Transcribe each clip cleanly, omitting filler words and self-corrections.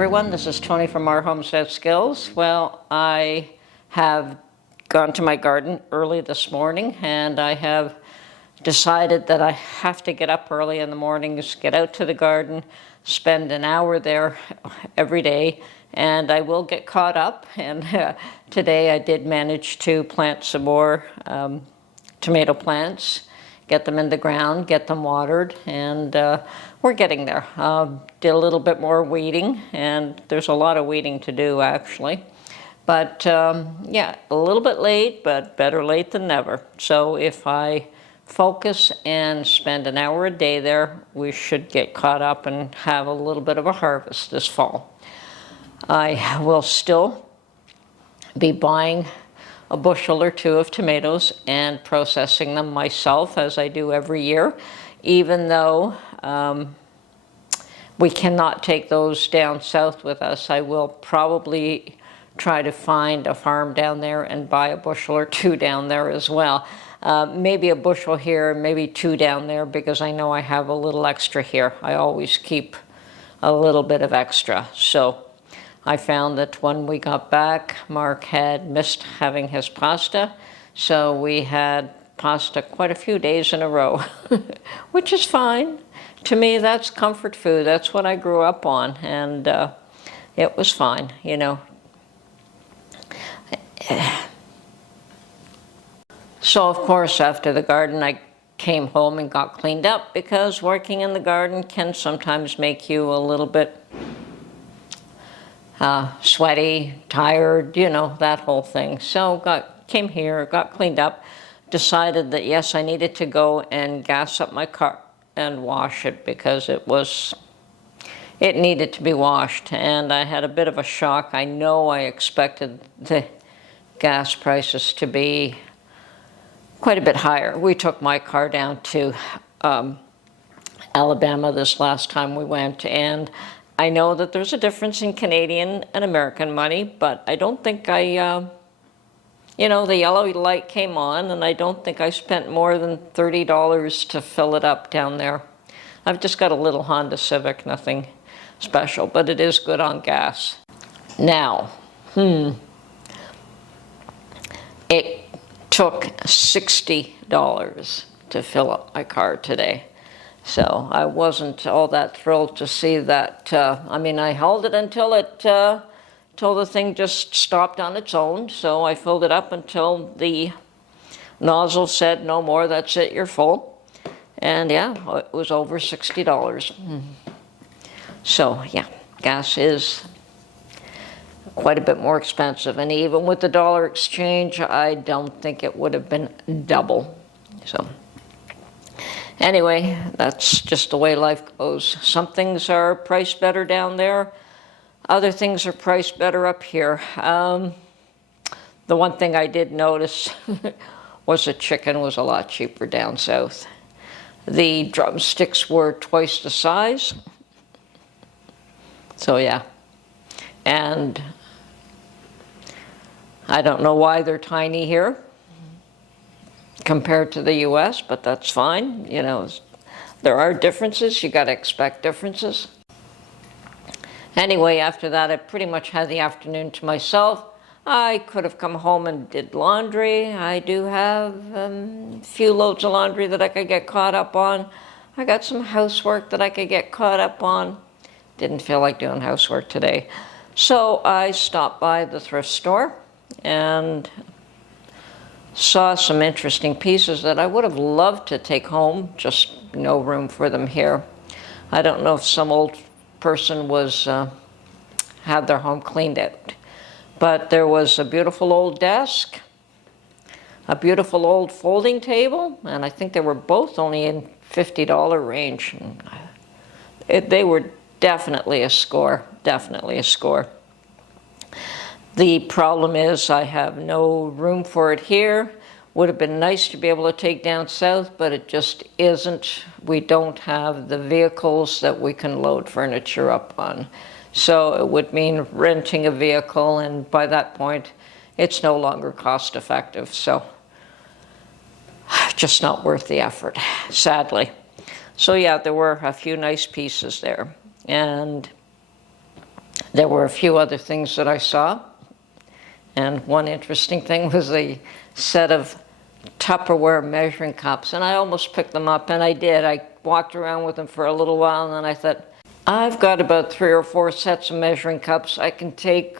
everyone, this is Tony from our Homestead Skills. Well, I have gone to my garden early this morning and I have decided that I have to get up early in the mornings, get out to the garden, spend an hour there every day, and I will get caught up. And today I did manage to plant some more tomato plants, get them in the ground, get them watered, and we're getting there. Did a little bit more weeding, and there's a lot of weeding to do actually. But yeah, a little bit late, but better late than never. So if I focus and spend an hour a day there, we should get caught up and have a little bit of a harvest this fall. I will still be buying a bushel or two of tomatoes and processing them myself as I do every year, even though we cannot take those down south with us. I will probably try to find a farm down there and buy a bushel or two down there as well. Maybe a bushel here, maybe two down there, because I know I have a little extra here. I always keep a little bit of extra. So I found that when we got back, Mark had missed having his pasta. So we had pasta quite a few days in a row, which is fine. To me, that's comfort food. That's what I grew up on, and it was fine, you know. So, of course, after the garden, I came home and got cleaned up, because working in the garden can sometimes make you a little bit sweaty, tired, you know, that whole thing. So came here, got cleaned up, decided that yes, I needed to go and gas up my car and wash it, because it needed to be washed. And I had a bit of a shock. I know I expected the gas prices to be quite a bit higher. We took my car down to Alabama this last time we went, and I know that there's a difference in Canadian and American money, but I don't think you know, the yellow light came on, and I don't think I spent more than $30 to fill it up down there. I've just got a little Honda Civic, nothing special, but it is good on gas. Now, it took $60 to fill up my car today. So I wasn't all that thrilled to see that. I mean, I held it until the thing just stopped on its own. So I filled it up until the nozzle said, no more, that's it, you're full. And yeah, it was over $60. So yeah, gas is quite a bit more expensive. And even with the dollar exchange, I don't think it would have been double. So anyway, that's just the way life goes. Some things are priced better down there. Other things are priced better up here. The one thing I did notice was the chicken was a lot cheaper down south. The drumsticks were twice the size. So yeah. And I don't know why they're tiny here compared to the US, but that's fine. You know, there are differences. You got to expect differences. Anyway, after that, I pretty much had the afternoon to myself. I could have come home and did laundry. I do have a few loads of laundry that I could get caught up on. I got some housework that I could get caught up on. Didn't feel like doing housework today. So I stopped by the thrift store and saw some interesting pieces that I would have loved to take home, just no room for them here. I don't know if some old person had their home cleaned out, but there was a beautiful old desk, a beautiful old folding table, and I think they were both only in $50 range. They were definitely a score, definitely a score. The problem is I have no room for it here. Would have been nice to be able to take down south, but it just isn't. We don't have the vehicles that we can load furniture up on. So it would mean renting a vehicle, and by that point, it's no longer cost effective. So just not worth the effort, sadly. So yeah, there were a few nice pieces there. And There were a few other things that I saw, and one interesting thing was a set of Tupperware measuring cups, and I almost picked them up, and I did. I walked around with them for a little while, and then I thought, I've got about 3 or 4 sets of measuring cups. I can take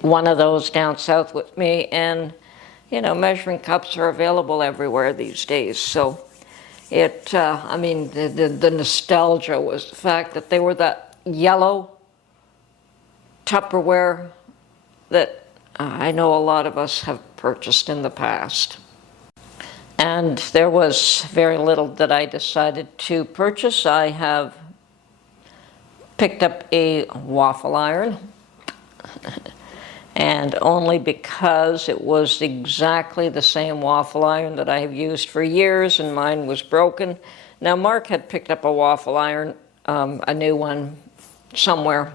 one of those down south with me, and you know, measuring cups are available everywhere these days. So I mean, the nostalgia was the fact that they were that yellow Tupperware that I know a lot of us have purchased in the past. And there was very little that I decided to purchase. I have picked up a waffle iron, and only because it was exactly the same waffle iron that I have used for years, and mine was broken. Now, Mark had picked up a waffle iron, a new one, somewhere,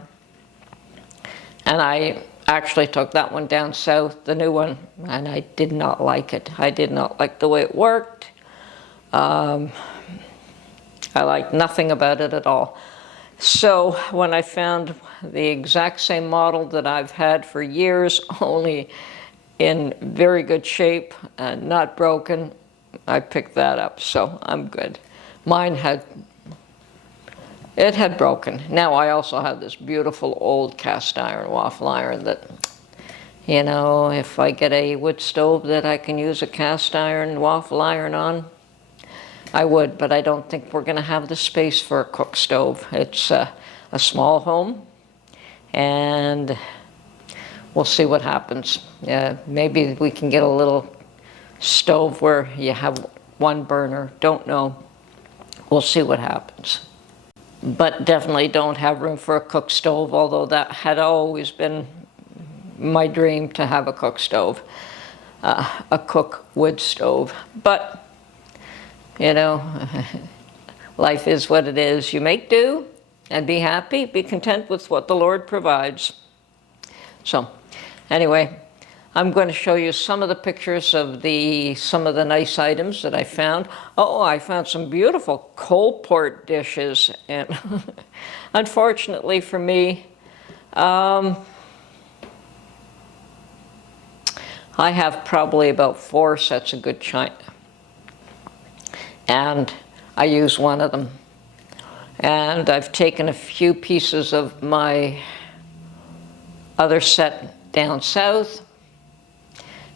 and I actually took that one down south, the new one, and I did not like it. I did not like the way it worked. I liked nothing about it at all. So when I found the exact same model that I've had for years, only in very good shape and not broken, I picked that up, so I'm good. Mine had broken. Now I also have this beautiful old cast iron waffle iron that, you know, if I get a wood stove that I can use a cast iron waffle iron on, I would, but I don't think we're going to have the space for a cook stove. It's a small home, and we'll see what happens. Maybe we can get a little stove where you have one burner. Don't know. We'll see what happens. But definitely don't have room for a cook stove, although that had always been my dream, to have a cook stove, a cook wood stove. But you know, life is what it is. You make do and be happy, be content with what the Lord provides. So anyway, I'm going to show you some of the pictures of some of the nice items that I found. Oh, I found some beautiful coal pot dishes, and unfortunately for me, I have probably about 4 sets of good china, and I use one of them. And I've taken a few pieces of my other set down south,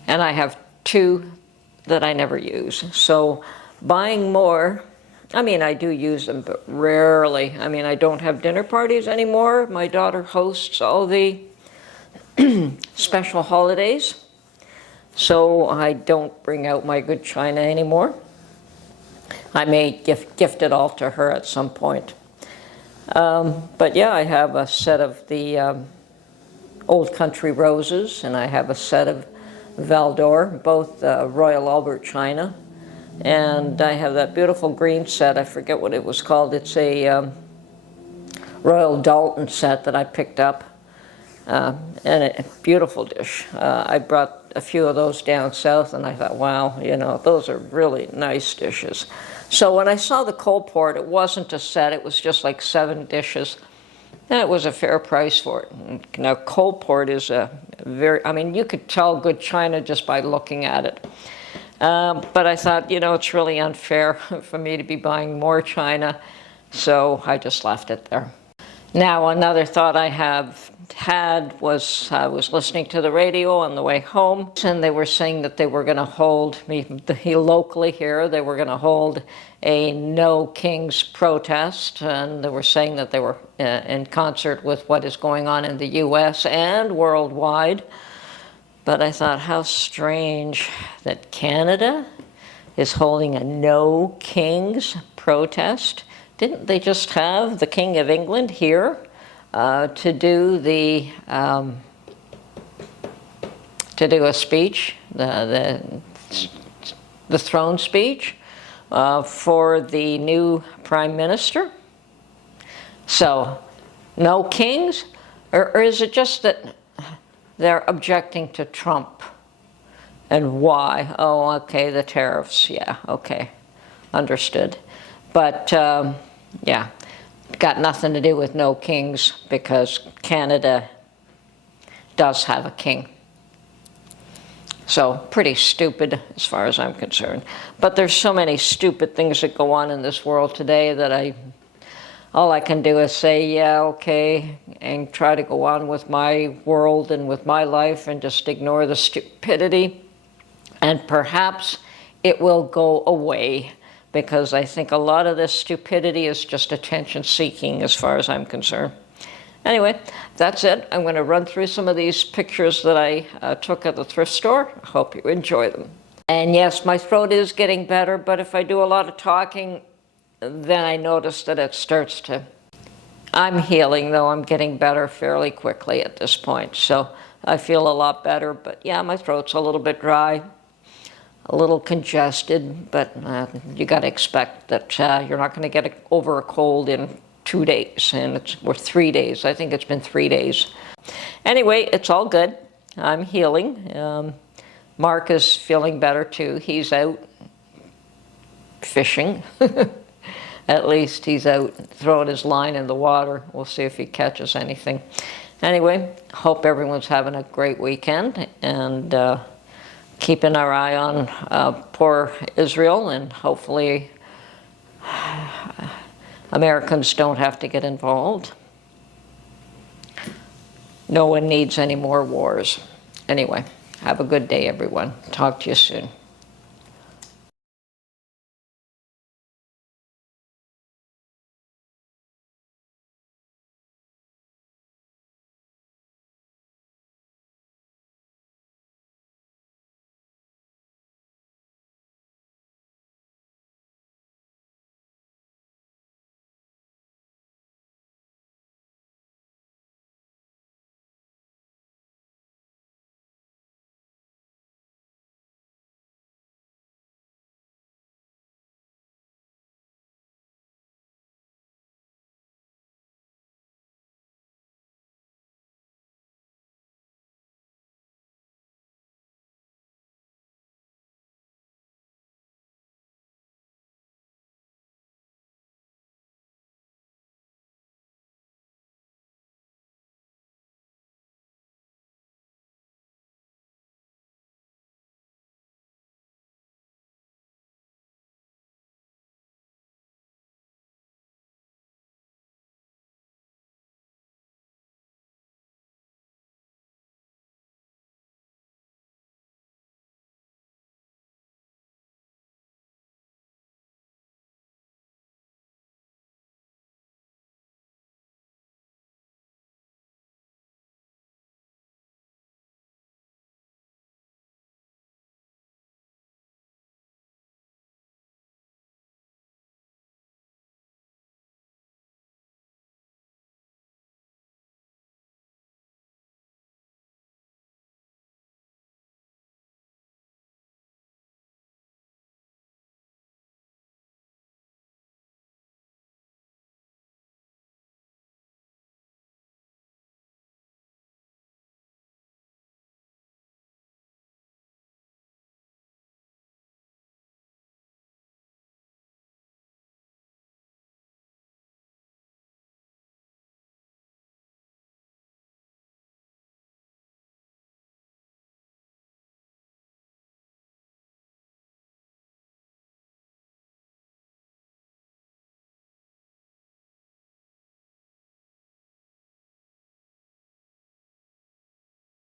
and I have 2 that I never use. So buying more, I mean, I do use them, but rarely. I mean, I don't have dinner parties anymore. My daughter hosts all the special holidays, so I don't bring out my good china anymore. I may gift it all to her at some point. But yeah, I have a set of the Old Country Roses, and I have a set of Valdor, both Royal Albert china. And I have that beautiful green set. I forget what it was called. It's a Royal Dalton set that I picked up. And a beautiful dish. I brought a few of those down south, and I thought, wow, you know, those are really nice dishes. So when I saw the coal pot, it wasn't a set, it was just like 7 dishes. And it was a fair price for it. Now, coal pot is I mean, you could tell good china just by looking at it. But I thought, you know, it's really unfair for me to be buying more china, so I just left it there. Now, another thought I have had was I was listening to the radio on the way home, and they were saying that they were going to hold, locally here, they were going to hold a No Kings protest, and they were saying that they were in concert with what is going on in the U.S. and worldwide. But I thought, how strange that Canada is holding a No Kings protest. Didn't they just have the King of England here to do a speech, the throne speech for the new Prime Minister? So, no kings, or is it just that they're objecting to Trump? And why? Oh, okay, the tariffs. Yeah, okay, understood. But yeah, got nothing to do with no kings, because Canada does have a king. So pretty stupid as far as I'm concerned. But there's so many stupid things that go on in this world today that all I can do is say, yeah, okay, and try to go on with my world and with my life and just ignore the stupidity. And perhaps it will go away, because I think a lot of this stupidity is just attention seeking as far as I'm concerned. Anyway, that's it. I'm going to run through some of these pictures that I took at the thrift store. I hope you enjoy them. And yes, my throat is getting better, but if I do a lot of talking, then I notice that it starts to... I'm healing, though. I'm getting better fairly quickly at this point. So I feel a lot better, but yeah, my throat's a little bit dry, a little congested, but you got to expect that you're not going to get over a cold in 2 days, and we're 3 days. I think it's been 3 days. Anyway, it's all good. I'm healing. Mark is feeling better too. He's out fishing. At least he's out throwing his line in the water. We'll see if he catches anything. Anyway, hope everyone's having a great weekend, and keeping our eye on poor Israel, and hopefully Americans don't have to get involved. No one needs any more wars. Anyway, have a good day, everyone. Talk to you soon.